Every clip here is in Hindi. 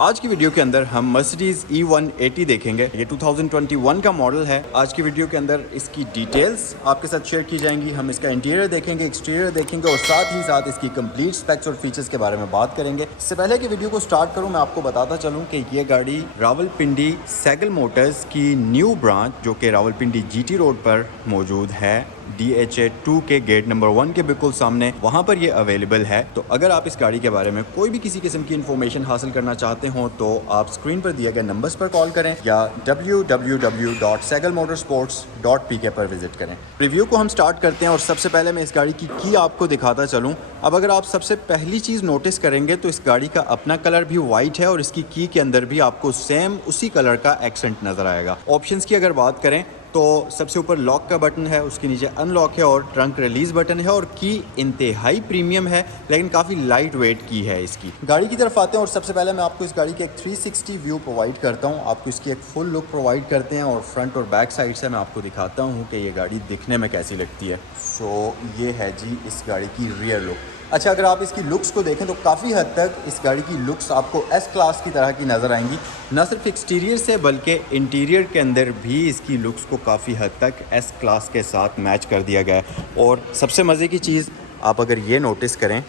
आज की वीडियो के अंदर हम मर्सिडीज E180 देखेंगे। ये 2021 का मॉडल है। आज की वीडियो के अंदर इसकी डिटेल्स आपके साथ शेयर की जाएंगी। हम इसका इंटीरियर देखेंगे, एक्सटीरियर देखेंगे और साथ ही साथ इसकी कंप्लीट स्पेक्स और फीचर्स के बारे में बात करेंगे। इससे पहले कि वीडियो को स्टार्ट करूं, मैं आपको बताता चलूं कि ये गाड़ी रावलपिंडी सैगल मोटर्स की न्यू ब्रांच जो कि रावलपिंडी GT रोड पर मौजूद है, DHA 2 के गेट नंबर 1 के बिल्कुल सामने, वहाँ पर ये अवेलेबल है। तो अगर आप इस गाड़ी के बारे में कोई भी किसी किस्म की इन्फॉर्मेशन हासिल करना चाहते हो तो आप स्क्रीन पर दिए गए नंबर्स पर कॉल करें या www.segalmotorsports.pk पर विजिट करें। रिव्यू को हम स्टार्ट करते हैं और सबसे पहले मैं इस गाड़ी की आपको दिखाता चलूँ। अब अगर आप सबसे पहली चीज़ नोटिस करेंगे तो इस गाड़ी का अपना कलर भी वाइट है और इसकी की के अंदर भी आपको सेम उसी कलर का एक्सेंट नज़र आएगा। ऑप्शंस की अगर बात करें तो सबसे ऊपर लॉक का बटन है, उसके नीचे अनलॉक है और ट्रंक रिलीज बटन है और की इंतहाई प्रीमियम है लेकिन काफ़ी लाइट वेट की है इसकी। गाड़ी की तरफ आते हैं और सबसे पहले मैं आपको इस गाड़ी के एक 360 व्यू प्रोवाइड करता हूं। आपको इसकी एक फुल लुक प्रोवाइड करते हैं और फ्रंट और बैक साइड से मैं आपको दिखाता हूं कि ये गाड़ी दिखने में कैसी लगती है। सो ये है जी इस गाड़ी की रियर लुक। अच्छा, अगर आप इसकी लुक्स को देखें तो काफ़ी हद तक इस गाड़ी की लुक्स आपको S क्लास की तरह की नज़र आएंगी। न सिर्फ एक्सटीरियर से बल्कि इंटीरियर के अंदर भी इसकी लुक्स को काफ़ी हद तक S क्लास के साथ मैच कर दिया गया है। और सबसे मज़े की चीज़ आप अगर ये नोटिस करें,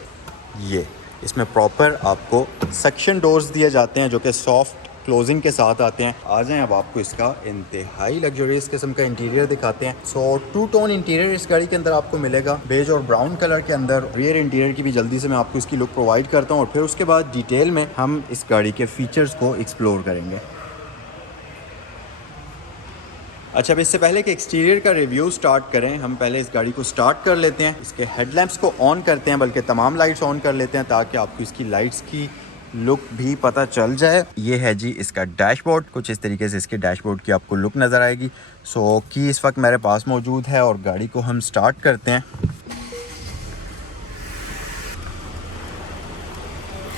ये इसमें प्रॉपर आपको सक्शन डोर्स दिए जाते हैं जो कि सॉफ्ट क्लोजिंग के साथ आते हैं। आ जाएं अब आपको इसका इंतहाई लग्जरियस किस्म का इंटीरियर दिखाते हैं। सो 2 टोन इंटीरियर इस गाड़ी के अंदर आपको मिलेगा, बेज और ब्राउन कलर के अंदर। रियर इंटीरियर की भी जल्दी से मैं आपको इसकी लुक प्रोवाइड करता हूँ और फिर उसके बाद डिटेल में हम इस गाड़ी के फीचर्स को एक्सप्लोर करेंगे। अच्छा, अब इससे पहले कि एक्सटीरियर का रिव्यू स्टार्ट करें, हम पहले इस गाड़ी को स्टार्ट कर लेते हैं। इसके हेडलैम्प्स को ऑन करते हैं, बल्कि तमाम लाइट्स ऑन कर लेते हैं ताकि आपको इसकी लाइट्स की लुक भी पता चल जाए। ये है जी इसका डैशबोर्ड। कुछ इस तरीके से इसके डैशबोर्ड की आपको लुक नज़र आएगी। सो की इस वक्त मेरे पास मौजूद है और गाड़ी को हम स्टार्ट करते हैं।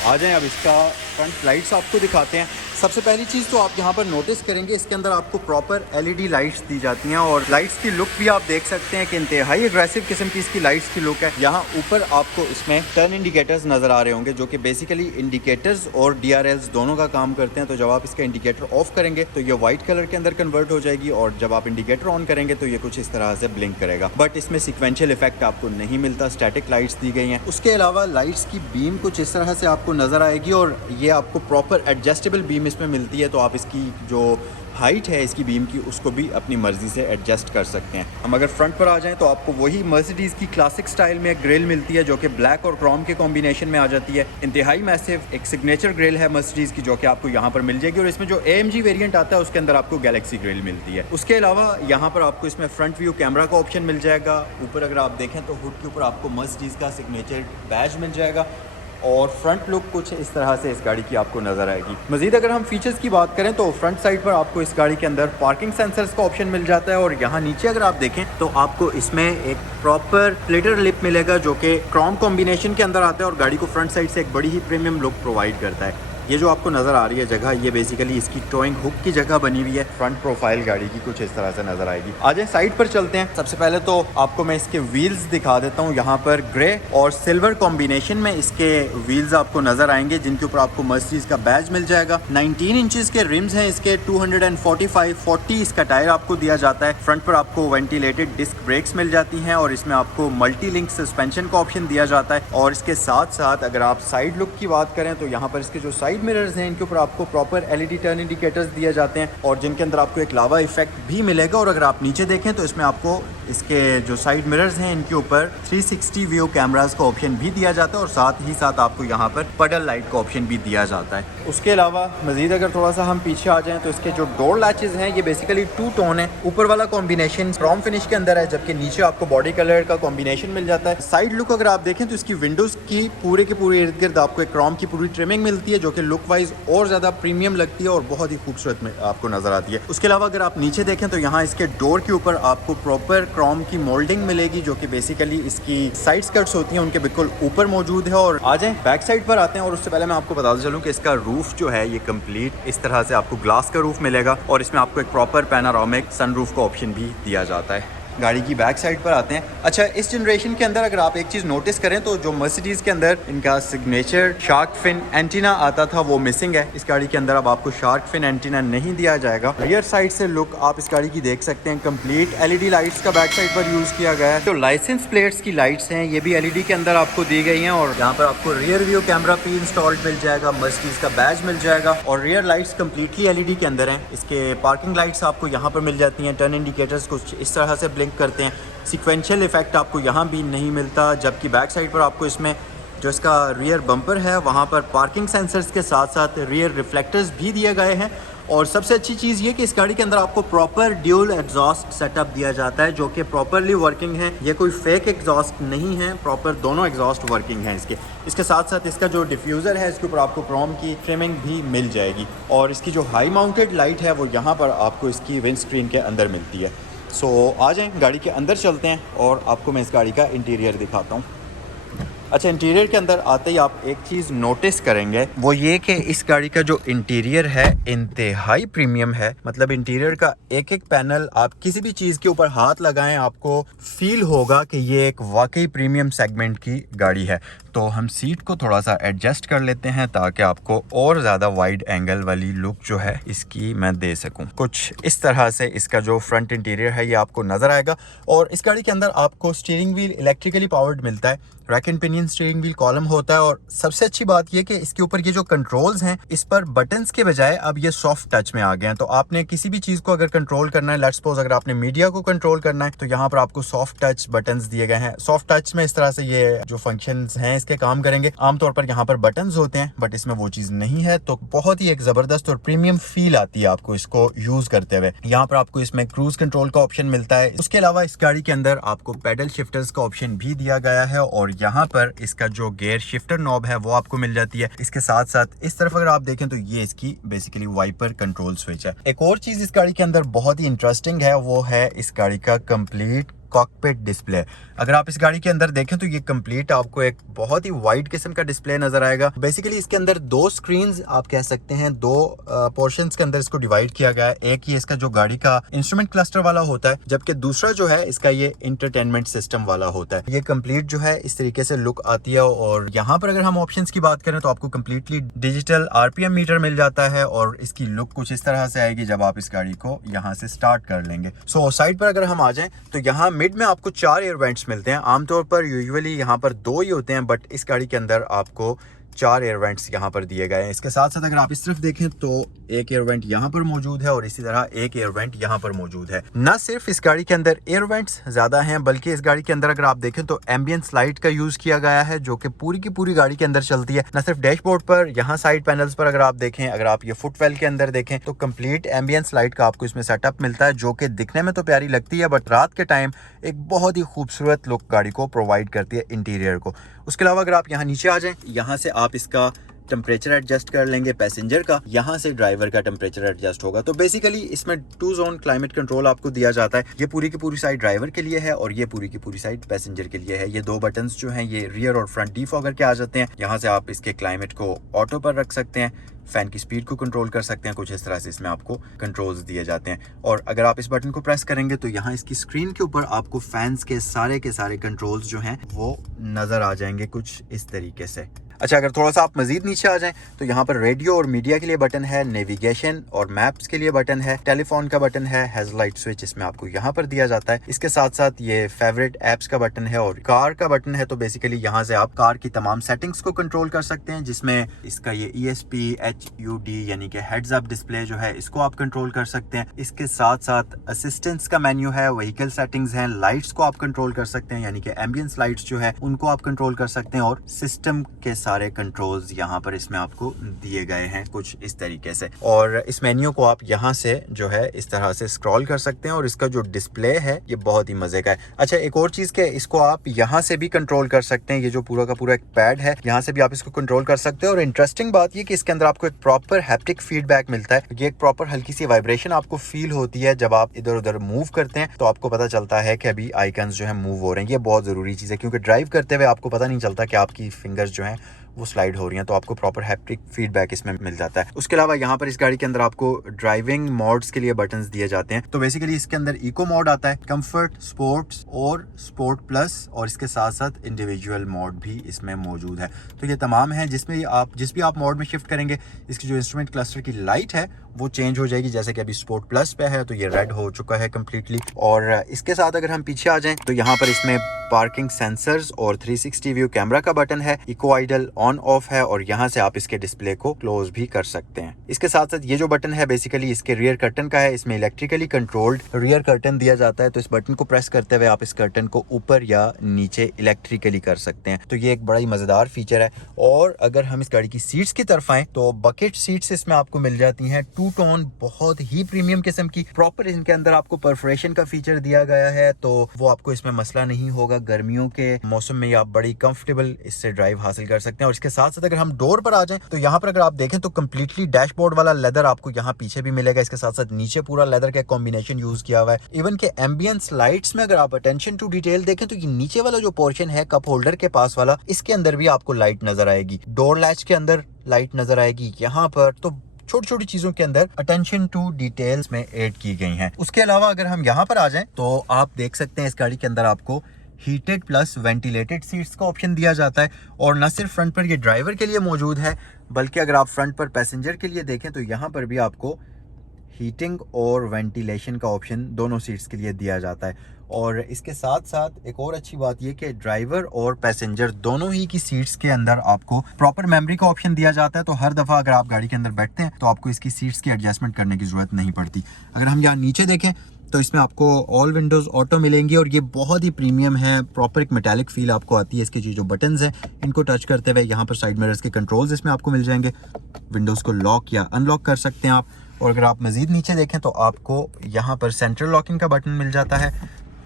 आ जाएं अब इसका फ्रंट लाइट्स आपको दिखाते हैं। सबसे पहली चीज़ तो आप यहाँ पर नोटिस करेंगे इसके अंदर आपको प्रॉपर LED लाइट्स दी जाती हैं और लाइट्स की लुक भी आप देख सकते हैं कि इंतहाई एग्रेसिव किस्म की इसकी लाइट्स की लुक है। यहाँ ऊपर आपको इसमें टर्न इंडिकेटर्स नज़र आ रहे होंगे जो कि बेसिकली इंडिकेटर्स और DRLs दोनों का काम करते हैं। तो जब आप इसका इंडिकेटर ऑफ करेंगे तो ये वाइट कलर के अंदर कन्वर्ट हो जाएगी और जब आप इंडिकेटर ऑन करेंगे तो ये कुछ इस तरह से ब्लिंक करेगा। बट इसमें सिक्वेंशियल इफेक्ट आपको नहीं मिलता, स्टैटिक लाइट्स दी गई हैं। उसके अलावा लाइट्स की बीम कुछ इस तरह से आपको नज़र आएगी और ये आपको प्रॉपर एडजस्टेबल बीम इसमें मिलती है। तो आप इसकी जो हाइट है इसकी बीम की उसको भी अपनी मर्जी से एडजस्ट कर सकते हैं। हम अगर फ्रंट पर आ जाएं तो आपको वही मर्सिडीज़ की क्लासिक स्टाइल में एक ग्रिल मिलती है जो कि ब्लैक और क्रोम के कॉम्बिनेशन में आ जाती है। इंतहाई मैसिव एक सिग्नेचर ग्रिल है मर्सिडीज़ की जो कि आपको यहाँ पर मिल जाएगी और इसमें जो AMG वेरिएंट आता है उसके अंदर आपको गैलेक्सी ग्रिल मिलती है। उसके अलावा यहाँ पर आपको इसमें फ्रंट व्यू कैमरा का ऑप्शन मिल जाएगा। ऊपर अगर आप देखें तो हुड के ऊपर आपको मर्सिडीज़ का सिग्नेचर बैज मिल जाएगा और फ्रंट लुक कुछ इस तरह से इस गाड़ी की आपको नज़र आएगी। मज़ीद अगर हम फीचर्स की बात करें तो फ्रंट साइड पर आपको इस गाड़ी के अंदर पार्किंग सेंसर्स का ऑप्शन मिल जाता है और यहाँ नीचे अगर आप देखें तो आपको इसमें एक प्रॉपर स्प्लिटर लिप मिलेगा जो कि क्रोम कॉम्बिनेशन के अंदर आता है और गाड़ी को फ्रंट साइड से एक बड़ी ही प्रीमियम लुक प्रोवाइड करता है। ये जो आपको नज़र आ रही है जगह, ये बेसिकली इसकी टोइंग हुक की जगह बनी हुई है। फ्रंट प्रोफाइल गाड़ी की कुछ इस तरह से नज़र आएगी। आ जाए साइड पर चलते हैं। सबसे पहले तो आपको मैं इसके व्हील्स दिखा देता हूँ। यहाँ पर ग्रे और सिल्वर कॉम्बिनेशन में इसके व्हील्स आपको नज़र आएंगे जिनके ऊपर आपको मर्सिडीज़ का बैज मिल जाएगा। 19 इंचेस के रिम्स हैं इसके, 245/40 इसका टायर आपको दिया जाता है। फ्रंट पर आपको वेंटिलेटेड डिस्क ब्रेक्स मिल जाती हैं और इसमें आपको मल्टी लिंक सस्पेंशन का ऑप्शन दिया जाता है। और इसके साथ साथ अगर आप साइड लुक की बात करें तो यहाँ पर इसके जो साइड मिरर्स हैं इनके ऊपर आपको प्रॉपर LED टर्न इंडिकेटर्स दिए जाते हैं और जिनके अंदर आपको एक लावा इफेक्ट भी मिलेगा। और अगर आप नीचे देखें तो इसमें आपको इसके जो साइड मिरर्स हैं इनके ऊपर 360 व्यू कैमरास का ऑप्शन भी दिया जाता है और साथ ही साथ आपको यहाँ पर पडल लाइट का ऑप्शन भी दिया जाता है। उसके अलावा मजीद अगर थोड़ा सा हम पीछे आ जाएं तो इसके जो डोर लैचेस हैं ये बेसिकली 2 टोन है। ऊपर वाला कॉम्बिनेशन क्रोम फिनिश के अंदर है जबकि नीचे आपको बॉडी कलर का कॉम्बिनेशन मिल जाता है। साइड लुक अगर आप देखें तो इसकी विंडोज की पूरे के पूरे इर्द गिर्द आपको एक क्रोम की पूरी ट्रिमिंग मिलती है जो कि लुक वाइज और ज़्यादा प्रीमियम लगती है और बहुत ही खूबसूरत में आपको नज़र आती है। उसके अलावा अगर आप नीचे देखें तो यहाँ इसके डोर के ऊपर आपको प्रॉपर क्रोम की मोल्डिंग मिलेगी जो कि बेसिकली इसकी साइड स्कर्ट्स होती हैं उनके बिल्कुल ऊपर मौजूद है। और आ जाएं बैक साइड पर आते हैं और उससे पहले मैं आपको बताता चलूँ कि इसका रूफ जो है ये कंप्लीट इस तरह से आपको ग्लास का रूफ मिलेगा और इसमें आपको एक प्रॉपर पैनारोमिक सनरूफ का ऑप्शन भी दिया जाता है। गाड़ी की बैक साइड पर आते हैं। अच्छा, इस जनरेशन के अंदर अगर आप एक चीज़ नोटिस करें तो जो मर्सिडीज़ के अंदर इनका सिग्नेचर शार्क फिन एंटीना आता था वो मिसिंग है। इस गाड़ी के अंदर अब आपको शार्क फिन एंटीना नहीं दिया जाएगा। रियर साइड से लुक आप इस गाड़ी की देख सकते हैं, कंप्लीट एलईडी लाइट्स का बैक साइड पर यूज़ किया गया है। जो लाइसेंस प्लेट्स की लाइट्स हैं ये भी एलईडी के अंदर आपको दी गई हैं और यहाँ पर आपको रियर व्यू कैमरा भी इंस्टॉल्ड मिल जाएगा, मर्सिडीज़ का बैज मिल जाएगा और रियर लाइट्स कंप्लीटली एलईडी के अंदर हैं। इसके पार्किंग लाइट्स आपको यहाँ पर मिल जाती हैं, टर्न इंडिकेटर्स कुछ इस तरह से ब्लिंक करते हैं। सीक्वेंशियल इफेक्ट आपको यहाँ भी नहीं मिलता, जबकि बैक साइड पर आपको इसमें जो इसका रियर बम्पर है वहाँ पर पार्किंग सेंसर्स के साथ साथ रियर रिफ्लेक्टर्स भी दिए गए हैं। और सबसे अच्छी चीज़ ये कि इस गाड़ी के अंदर आपको प्रॉपर ड्यूल एग्जॉस्ट सेटअप दिया जाता है जो कि प्रॉपरली वर्किंग है। ये कोई फेक एग्जॉस्ट नहीं है, प्रॉपर दोनों एग्जॉस्ट वर्किंग हैं इसके साथ साथ इसका जो डिफ्यूज़र है इसके ऊपर आपको क्रोम की ट्रिमिंग भी मिल जाएगी और इसकी जो हाई माउंटेड लाइट है वो यहाँ पर आपको इसकी विंड स्क्रीन के अंदर मिलती है। सो आ जाएँ गाड़ी के अंदर चलते हैं और आपको मैं इस गाड़ी का इंटीरियर दिखाता हूँ। अच्छा, इंटीरियर के अंदर आते ही आप एक चीज़ नोटिस करेंगे वो ये कि इस गाड़ी का जो इंटीरियर है इंतहाई प्रीमियम है। मतलब इंटीरियर का एक एक पैनल आप किसी भी चीज़ के ऊपर हाथ लगाएं आपको फील होगा कि ये एक वाकई प्रीमियम सेगमेंट की गाड़ी है। तो हम सीट को थोड़ा सा एडजस्ट कर लेते हैं ताकि आपको और ज़्यादा वाइड एंगल वाली लुक जो है इसकी मैं दे सकूं। कुछ इस तरह से इसका जो फ्रंट इंटीरियर है ये आपको नज़र आएगा और इस गाड़ी के अंदर आपको स्टीयरिंग व्हील इलेक्ट्रिकली पावर्ड मिलता है, rack and pinion steering wheel column होता है और सबसे अच्छी बात यह कि इसके ऊपर ये जो कंट्रोल्स हैं इस पर बटन्स के बजाय अब ये सॉफ्ट टच में आ गए हैं। तो आपने किसी भी चीज़ को अगर कंट्रोल करना है, लेट्स सपोज अगर आपने मीडिया को कंट्रोल करना है तो यहाँ पर आपको सॉफ्ट टच बटन्स दिए गए हैं। सॉफ्ट टच में इस तरह से ये जो फंक्शंस हैं इसके काम करेंगे। आमतौर पर यहाँ पर बटन्स होते हैं बट इसमें वो चीज़ नहीं है, तो बहुत ही एक ज़बरदस्त और प्रीमियम फील आती है आपको इसको यूज़ करते हुए। यहाँ पर आपको इसमें क्रूज कंट्रोल का ऑप्शन मिलता है। उसके अलावा इस गाड़ी के अंदर आपको पेडल शिफ्टर्स का ऑप्शन भी दिया गया है और यहाँ पर इसका जो गियर शिफ्टर नॉब है वो आपको मिल जाती है। इसके साथ साथ इस तरफ अगर आप देखें तो ये इसकी बेसिकली वाइपर कंट्रोल स्विच है। एक और चीज इस गाड़ी के अंदर बहुत ही इंटरेस्टिंग है वो है इस गाड़ी का कंप्लीट कॉकपिट डिस्प्ले। अगर आप इस गाड़ी के अंदर देखें तो ये कंप्लीट आपको एक बहुत ही वाइड किस्म का डिस्प्ले नजर आएगा। बेसिकली इसके अंदर दो स्क्रीन्स आप कह सकते हैं, दो पोर्शंस के अंदर इसको डिवाइड किया गया है। एक ये इसका जो गाड़ी का इंस्ट्रूमेंट क्लस्टर वाला होता है, जबकि दूसरा जो है इसका ये इंटरटेनमेंट सिस्टम वाला होता है। ये कंप्लीट जो है इस तरीके से लुक आती है और यहाँ पर अगर हम ऑप्शंस की बात करें तो आपको कंप्लीटली डिजिटल RPM मीटर मिल जाता है और इसकी लुक कुछ इस तरह से आएगी जब आप इस गाड़ी को यहाँ से स्टार्ट कर लेंगे। सो साइड पर अगर हम आ जाएं तो यहाँ मिड में आपको 4 एयर वेंट्स मिलते हैं। आमतौर पर यूजुअली यहाँ पर 2 ही होते हैं बट इस गाड़ी के अंदर आपको 4 एयर वेंट्स यहाँ पर दिए गए हैं। इसके साथ साथ अगर आप इस तरफ देखें तो एक एयर वेंट यहाँ पर मौजूद है और इसी तरह एक एयर वेंट यहाँ पर मौजूद है। न सिर्फ इस गाड़ी के अंदर एयर वेंट्स ज्यादा हैं बल्कि इस गाड़ी के अंदर अगर आप देखें तो एम्बियंस लाइट का यूज किया गया है जो कि पूरी की पूरी गाड़ी के अंदर चलती है। न सिर्फ डैशबोर्ड पर, यहाँ साइड पैनल्स पर अगर आप देखें, अगर आप ये फुटवेल के अंदर देखें तो कंप्लीट एम्बियंस लाइट का आपको इसमें सेटअप मिलता है जो कि दिखने में तो प्यारी लगती है बट रात के टाइम एक बहुत ही खूबसूरत लुक गाड़ी को प्रोवाइड करती है इंटीरियर को। उसके अलावा अगर आप यहाँ नीचे आ जाएं, यहाँ से आप इसका टेम्परेचर एडजस्ट कर लेंगे पैसेंजर का, यहाँ से ड्राइवर का टेम्परेचर एडजस्ट होगा। तो बेसिकली इसमें 2 जोन क्लाइमेट कंट्रोल आपको दिया जाता है। ये पूरी की पूरी साइड ड्राइवर के लिए है और ये पूरी की पूरी साइड पैसेंजर के लिए है। ये 2 बटन्स जो हैं ये रियर और फ्रंट डिफॉगर के आ जाते हैं। यहाँ से आप इसके क्लाइमेट को ऑटो पर रख सकते हैं, फैन की स्पीड को कंट्रोल कर सकते हैं, कुछ इस तरह से इसमें आपको कंट्रोल्स दिए जाते हैं। और अगर आप इस बटन को प्रेस करेंगे तो यहाँ इसकी स्क्रीन के ऊपर आपको फैंस के सारे कंट्रोल्स जो हैं वो नजर आ जाएंगे कुछ इस तरीके से। अच्छा, अगर थोड़ा सा आप मजीद नीचे आ जाएं तो यहाँ पर रेडियो और मीडिया के लिए बटन है, नेविगेशन और मैप्स के लिए बटन है, टेलीफोन का बटन है, हेडलाइट स्विच इसमें आपको यहाँ पर दिया जाता है। इसके साथ साथ ये फेवरेट एप्स का बटन है और कार का बटन है। तो बेसिकली यहाँ से आप कार की तमाम सेटिंग्स को कंट्रोल कर सकते हैं जिसमें इसका ये ESP HUD यानी कि हेड्स अप डिस्प्ले जो है इसको आप कंट्रोल कर सकते हैं। इसके साथ साथ असिस्टेंस का मेन्यू है, व्हीकल सेटिंग्स हैं, लाइट्स को आप कंट्रोल कर सकते हैं यानी कि एम्बियंस लाइट्स जो है उनको आप कंट्रोल कर सकते हैं और सिस्टम के सारे कंट्रोल्स यहाँ पर इसमें आपको दिए गए हैं कुछ इस तरीके से। और इस मेन्यू को आप यहाँ से जो है इस तरह से स्क्रॉल कर सकते हैं और इसका जो डिस्प्ले है ये बहुत ही मजे का है। अच्छा, एक और चीज के इसको आप यहाँ से भी कंट्रोल कर सकते हैं। ये जो पूरा का पूरा एक पैड है यहाँ से भी आप इसको कंट्रोल कर सकते हैं। और इंटरेस्टिंग बात ये कि इसके अंदर आपको एक प्रॉपर हैप्टिक फीडबैक मिलता है। ये एक प्रॉपर हल्की सी वाइब्रेशन आपको फील होती है जब आप इधर उधर मूव करते हैं तो आपको पता चलता है कि अभी आइकन्स जो है मूव हो रहे हैं। ये बहुत जरूरी चीज है क्योंकि ड्राइव करते हुए आपको पता नहीं चलता कि आपकी फिंगर्स जो है वो स्लाइड हो रही हैं, तो आपको प्रॉपर हैप्टिक फीडबैक इसमें मिल जाता है। उसके अलावा यहाँ पर इस गाड़ी के अंदर आपको ड्राइविंग मोड्स के लिए बटन्स दिए जाते हैं। तो बेसिकली इसके अंदर इको मोड आता है, कंफर्ट, स्पोर्ट्स और स्पोर्ट प्लस, और इसके साथ साथ इंडिविजुअल मोड भी इसमें मौजूद है। तो ये तमाम है, जिस भी आप मोड में शिफ्ट करेंगे इसकी जो इंस्ट्रूमेंट क्लस्टर की लाइट है वो चेंज हो जाएगी। जैसे कि अभी स्पोर्ट प्लस पे है तो ये रेड हो चुका है कम्प्लीटली। और इसके साथ अगर हम पीछे आ जाएं तो यहाँ पर इसमें पार्किंग सेंसर्स और 360 व्यू कैमरा का बटन है, इको आइडल ऑन ऑफ है, और यहाँ से आप इसके डिस्प्ले को क्लोज भी कर सकते हैं। इसके साथ साथ ये जो बटन है बेसिकली इसके रियर कर्टन का है। इसमें इलेक्ट्रिकली कंट्रोल्ड रियर कर्टन दिया जाता है, तो इस बटन को प्रेस करते हुए आप इस कर्टन को ऊपर या नीचे इलेक्ट्रिकली कर सकते हैं। तो ये एक बड़ा ही मजेदार फीचर है। और अगर हम इस गाड़ी की सीट्स की तरफ आए तो बकेट सीट्स इसमें आपको मिल जाती हैं, टू टोन, बहुत ही प्रीमियम किस्म की। प्रॉपर इनके अंदर आपको परफोरेशन का फीचर दिया गया है, तो वो आपको इसमें मसला नहीं होगा। गर्मियों के मौसम में आप बड़ी कंफर्टेबल इससे ड्राइव हासिल कर सकते हैं। और इसके साथ साथ अगर हम डोर पर आ जाएं तो यहाँ पर अगर आप देखें तो कंप्लीटली डैशबोर्ड वाला लेदर आपको यहाँ पीछे भी मिलेगा। इसके साथ साथ नीचे पूरा लेदर का कॉम्बिनेशन यूज किया हुआ है। इवन के एम्बियंस लाइट्स में अगर आप अटेंशन टू डिटेल देखें तो ये नीचे वाला जो पोर्शन है कप होल्डर के पास वाला, इसके अंदर भी आपको लाइट नजर आएगी। डोर लैच के अंदर लाइट नजर आएगी यहाँ पर। तो छोटी छोटी चीजों के अंदर अटेंशन टू डिटेल्स में ऐड की गई हैं। उसके अलावा अगर हम यहाँ पर आ जाएं तो आप देख सकते हैं इस गाड़ी के अंदर आपको हीटेड प्लस वेंटिलेटेड सीट्स का ऑप्शन दिया जाता है। और न सिर्फ फ्रंट पर ये ड्राइवर के लिए मौजूद है, बल्कि अगर आप फ्रंट पर पैसेंजर के लिए देखें तो यहाँ पर भी आपको हीटिंग और वेंटिलेशन का ऑप्शन दोनों सीट्स के लिए दिया जाता है। और इसके साथ साथ एक और अच्छी बात यह कि ड्राइवर और पैसेंजर दोनों ही की सीट्स के अंदर आपको प्रॉपर मेमोरी का ऑप्शन दिया जाता है। तो हर दफ़ा अगर आप गाड़ी के अंदर बैठते हैं तो आपको इसकी सीट्स की एडजस्टमेंट करने की ज़रूरत नहीं पड़ती। अगर हम यहाँ नीचे देखें तो इसमें आपको ऑल विंडोज़ ऑटो मिलेंगी, और ये बहुत ही प्रीमियम है। प्रॉपर एक मेटालिक फील आपको आती है। इसके जो बटन्स हैं इनको टच करते हुए यहाँ पर साइड मिरर्स के कंट्रोल्स इसमें आपको मिल जाएंगे। विंडोज़ को लॉक या अनलॉक कर सकते हैं आप। और अगर आप मज़ीद नीचे देखें तो आपको यहाँ पर सेंट्रल लॉकिंग का बटन मिल जाता है,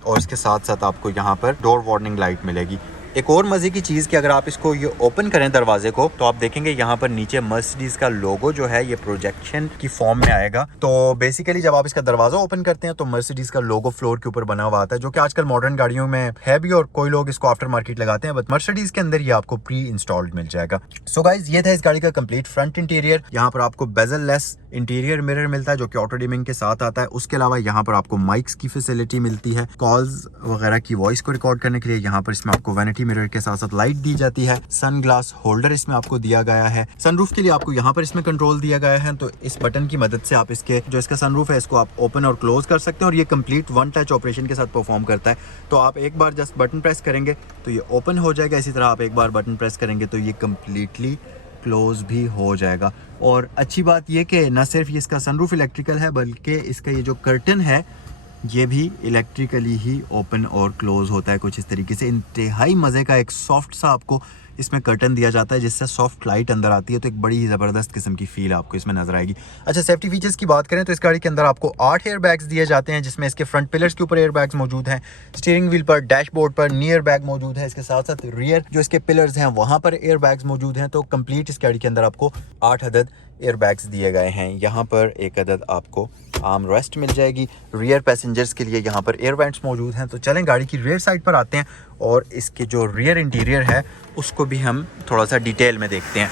और इसके साथ साथ आपको यहाँ पर डोर वार्निंग लाइट मिलेगी। एक और मजे की चीज़ कि अगर आप इसको ये ओपन करें दरवाजे को तो आप देखेंगे यहाँ पर नीचे मर्सिडीज का लोगो जो है ये प्रोजेक्शन की फॉर्म में आएगा। तो बेसिकली जब आप इसका दरवाजा ओपन करते हैं तो मर्सिडीज का लोगो फ्लोर के ऊपर बना हुआ आता है, जो कि आजकल मॉडर्न गाड़ियों में है भी, और कोई लोग इसको आफ्टर मार्केट लगाते हैं, बट मर्सिडीज के अंदर ये आपको प्री इंस्टॉल्ड मिल जाएगा। सो गाइज, ये था इस गाड़ी का कंप्लीट फ्रंट इंटीरियर। यहाँ पर आपको बेजल लेस इंटीरियर मिरर मिलता है जो कि ऑटो डिमिंग के साथ आता है। उसके अलावा यहाँ पर आपको माइक्स की फैसिलिटी मिलती है, कॉल्स वगैरह की वॉइस को रिकॉर्ड करने के लिए। यहाँ पर इसमें आपको वैनिटी मिरर के साथ साथ लाइट दी जाती है। सन ग्लास होल्डर इसमें आपको दिया गया है। सनरूफ के लिए आपको यहाँ पर इसमें कंट्रोल दिया गया है, तो इस बटन की मदद से आप इसका सनरूफ है इसको आप ओपन और क्लोज कर सकते हैं, और ये कंप्लीट वन टच ऑपरेशन के साथ परफॉर्म करता है। तो आप एक बार जस्ट बटन प्रेस करेंगे तो ये ओपन हो जाएगा, इसी तरह आप एक बार बटन प्रेस करेंगे तो ये कंप्लीटली क्लोज भी हो जाएगा। और अच्छी बात ये कि न सिर्फ ये इसका सनरूफ इलेक्ट्रिकल है, बल्कि इसका ये जो कर्टन है ये भी इलेक्ट्रिकली ही ओपन और क्लोज होता है कुछ इस तरीके से। इंतहाई मज़े का एक सॉफ्ट सा आपको इसमें कर्टन दिया जाता है जिससे सॉफ्ट लाइट अंदर आती है, तो एक बड़ी ही ज़बरदस्त किस्म की फील आपको इसमें नजर आएगी। अच्छा, सेफ्टी फीचर्स की बात करें तो इस गाड़ी के अंदर आपको 8 एयर बैग्स दिए जाते हैं, जिसमें इसके फ्रंट पिलर्स के ऊपर एयर बैग्स मौजूद हैं, स्टीयरिंग व्हील पर, डैशबोर्ड पर नी एयर बैग मौजूद है। इसके साथ साथ रियर जो इसके पिलर्स हैं वहाँ पर एयर बैग्स मौजूद हैं। तो कंप्लीट इस गाड़ी के अंदर आपको 8 अदद एयर बैग्स दिए गए हैं। यहाँ पर एक अदद आपको आर्म रेस्ट मिल जाएगी। रियर पैसेंजर्स के लिए यहाँ पर एयर वेंट्स मौजूद हैं। तो चलें गाड़ी की रियर साइड पर आते हैं और इसके जो रियर इंटीरियर है उसको भी हम थोड़ा सा डिटेल में देखते हैं।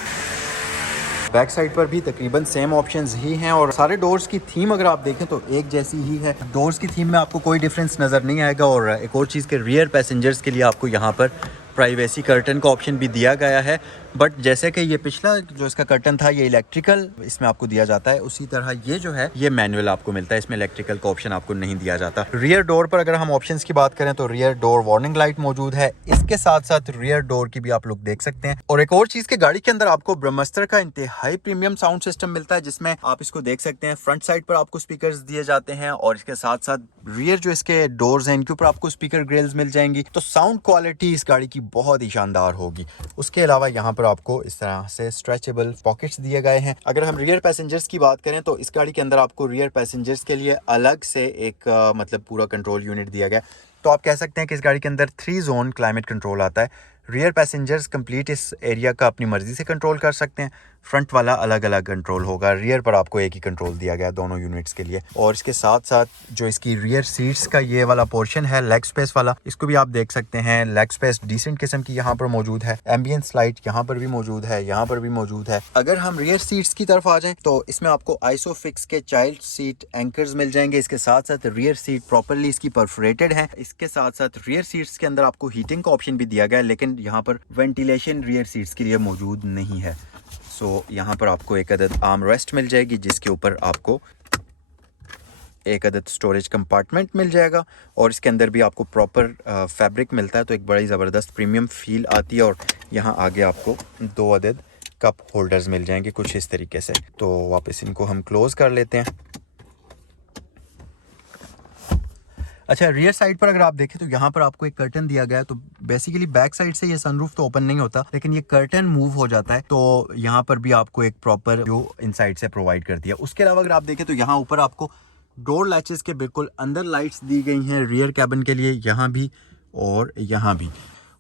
बैक साइड पर भी तकरीबन सेम ऑप्शंस ही हैं, और सारे डोर्स की थीम अगर आप देखें तो एक जैसी ही है। डोर्स की थीम में आपको कोई डिफरेंस नज़र नहीं आएगा। और एक और चीज़ के रियर पैसेंजर्स के लिए आपको यहाँ पर प्राइवेसी कर्टन का ऑप्शन भी दिया गया है, बट जैसे कि ये पिछला जो इसका कर्टन था ये इलेक्ट्रिकल इसमें आपको दिया जाता है, उसी तरह ये जो है ये मैनुअल आपको मिलता है, इसमें इलेक्ट्रिकल का ऑप्शन आपको नहीं दिया जाता। रियर डोर पर अगर हम ऑप्शंस की बात करें तो रियर डोर वार्निंग लाइट मौजूद है, इसके साथ साथ रियर डोर की भी आप लोग देख सकते हैं। और एक और चीज़ के गाड़ी के अंदर आपको ब्रह्मास्त्र का इंतहाई प्रीमियम साउंड सिस्टम मिलता है, जिसमें आप इसको देख सकते हैं। फ्रंट साइड पर आपको स्पीकर्स दिए जाते हैं, और इसके साथ साथ रियर जो इसके डोर्स हैं इनके ऊपर आपको स्पीकर ग्रिल्स मिल जाएंगी। तो साउंड क्वालिटी इस गाड़ी की बहुत ही शानदार होगी। उसके अलावा यहाँ पर आपको इस तरह से स्ट्रेचेबल पॉकेट्स दिए गए हैं। अगर हम रियर पैसेंजर्स की बात करें तो इस गाड़ी के अंदर आपको रियर पैसेंजर्स के लिए अलग से एक मतलब पूरा कंट्रोल यूनिट दिया गया। तो आप कह सकते हैं कि इस गाड़ी के अंदर 3 जोन क्लाइमेट कंट्रोल आता है। रियर पैसेंजर्स कंप्लीट इस एरिया का अपनी मर्जी से कंट्रोल कर सकते हैं। फ्रंट वाला अलग अलग कंट्रोल होगा, रियर पर आपको एक ही कंट्रोल दिया गया है दोनों यूनिट्स के लिए। और इसके साथ साथ जो इसकी रियर सीट्स का ये वाला पोर्शन है लेग स्पेस वाला, इसको भी आप देख सकते हैं। लेग स्पेस डिसेंट किस्म की यहाँ पर मौजूद है। एम्बियंस लाइट यहाँ पर भी मौजूद है, यहाँ पर भी मौजूद है। अगर हम रियर सीट्स की तरफ आ जाएं तो इसमें आपको आइसोफिक्स के चाइल्ड सीट एंकर्स मिल जाएंगे। इसके साथ साथ रियर सीट प्रॉपर्ली इसकी परफोरेटेड है। इसके साथ साथ रियर सीट्स के अंदर आपको हीटिंग का ऑप्शन भी दिया गया है, लेकिन यहाँ पर वेंटिलेशन रियर सीट्स के लिए मौजूद नहीं है। सो यहाँ पर आपको एक अदद आर्म रेस्ट मिल जाएगी, जिसके ऊपर आपको एक अदद स्टोरेज कंपार्टमेंट मिल जाएगा। और इसके अंदर भी आपको प्रॉपर फैब्रिक मिलता है, तो एक बड़ी ज़बरदस्त प्रीमियम फील आती है। और यहाँ आगे आपको 2 अदद कप होल्डर्स मिल जाएंगे कुछ इस तरीके से। तो वापस इनको हम क्लोज़ कर लेते हैं। अच्छा, रियर साइड पर अगर आप देखें तो यहाँ पर आपको एक कर्टन दिया गया है। तो बेसिकली बैक साइड से ये सनरूफ तो ओपन नहीं होता, लेकिन ये कर्टन मूव हो जाता है, तो यहाँ पर भी आपको एक प्रॉपर व्यू इनसाइड से प्रोवाइड कर दिया। उसके अलावा अगर आप देखें तो यहाँ ऊपर आपको डोर लैचेस के बिल्कुल अंदर लाइट्स दी गई हैं रियर कैबिन के लिए, यहाँ भी और यहाँ भी।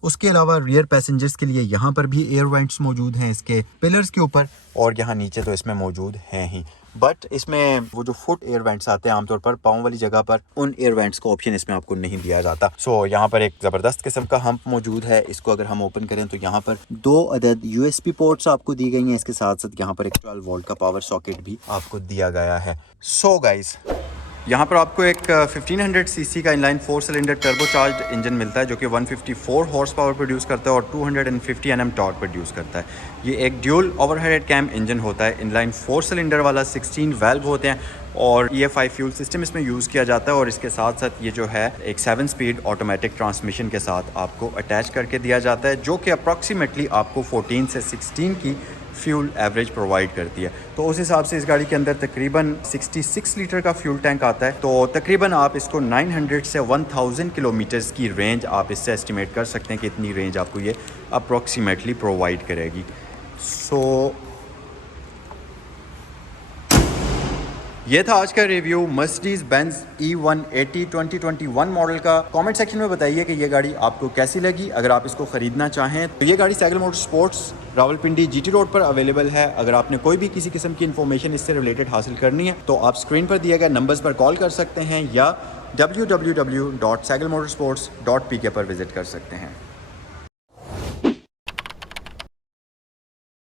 उसके अलावा रियर पैसेंजर्स के लिए यहाँ पर भी एयर वेंट्स मौजूद हैं इसके पिलर्स के ऊपर, और यहाँ नीचे तो इसमें मौजूद हैं ही। बट इसमें वो जो फुट एयर वेंट्स आते हैं आमतौर पर पाँव वाली जगह पर, उन एयर वेंट्स का ऑप्शन इसमें आपको नहीं दिया जाता। सो यहाँ पर एक ज़बरदस्त किस्म का हम्प मौजूद है। इसको अगर हम ओपन करें तो यहाँ पर 2 अदद USB पोर्ट्स आपको दी गई हैं। इसके साथ साथ यहाँ पर एक 12 वोल्ट का पावर सॉकेट भी आपको दिया गया है। सो गाइज, यहाँ पर आपको एक 1500 सीसी का इनलाइन 4 सिलेंडर टर्बोचार्ज्ड इंजन मिलता है, जो कि 154 हॉर्स पावर प्रोड्यूस करता है और 250 Nm टॉर्क प्रोड्यूस करता है। ये एक ड्यूल ओवरहेड कैम इंजन होता है। इनलाइन 4 सिलेंडर वाला 16 वाल्व होते हैं और EFI फ्यूल सिस्टम इसमें यूज़ किया जाता है। और इसके साथ साथ ये जो है एक 7 स्पीड ऑटोमेटिक ट्रांसमिशन के साथ आपको अटैच करके दिया जाता है, जो कि अप्रॉक्सीमेटली आपको 14 से 16 की फ्यूल एवरेज प्रोवाइड करती है। तो उस हिसाब से इस गाड़ी के अंदर तकरीबन 66 लीटर का फ्यूल टैंक आता है। तो तकरीबन आप इसको 900 से 1000 किलोमीटर्स की रेंज आप इससे एस्टिमेट कर सकते हैं कि इतनी रेंज आपको ये अप्रॉक्सीमेटली प्रोवाइड करेगी। सो ये था आज का review Mercedes Benz E180 2021 model का। कमेंट सेक्शन में बताइए कि ये गाड़ी आपको कैसी लगी। अगर आप इसको ख़रीदना चाहें तो ये गाड़ी cycle motor sports Rawalpindi GT road पर अवेलेबल है। अगर आपने कोई भी किसी किस्म की इन्फॉर्मेशन इससे रिलेटेड हासिल करनी है तो आप स्क्रीन पर दिए गए नंबर्स पर कॉल कर सकते हैं या www.cyclemotorsports.pk पर विजिट कर सकते हैं।